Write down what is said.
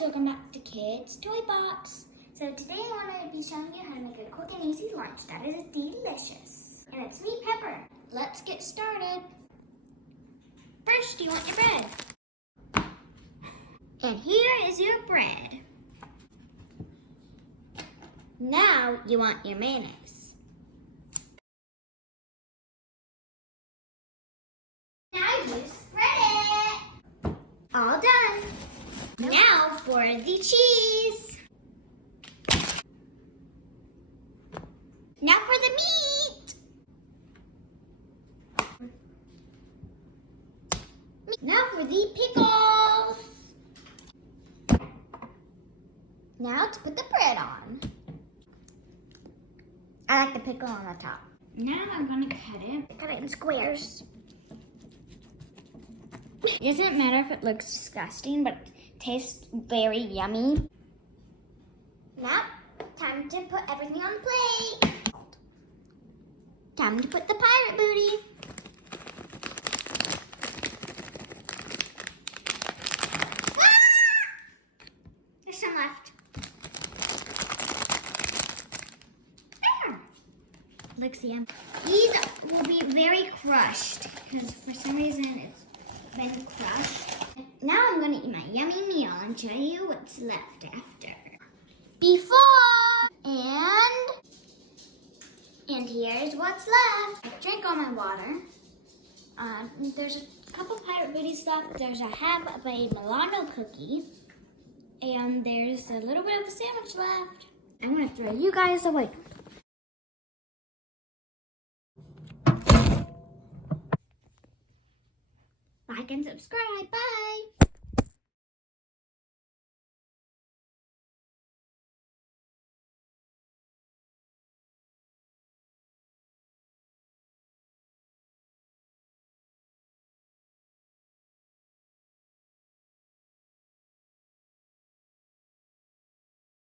guys, welcome back to Kids Toy Box. So today I want to be showing you how to make a quick and easy lunch that is delicious. And it's me, Pepper. Let's get started. First, you want your bread. And here is your bread. Now you want your mayonnaise. Now you spread it. All done. Now for the cheese. Now for the meat. Now for the pickles. Now to put the bread on. I like the pickle on the top. Now I'm going to cut it in squares. It doesn't matter if it looks disgusting, but it tastes very yummy. Now, time to put everything on the plate. Time to put the pirate booty. Ah! There's some left. There. Looks yummy. These will be very crushed because for some reason it's been crushed. Now I'm going to eat my yummy meal and show you what's left after. Before and here's what's left. I drank all my water. There's a couple pirate booties left. There's a half of a Milano cookie. And there's a little bit of a sandwich left. I'm going to throw you guys away. Like and subscribe. Bye.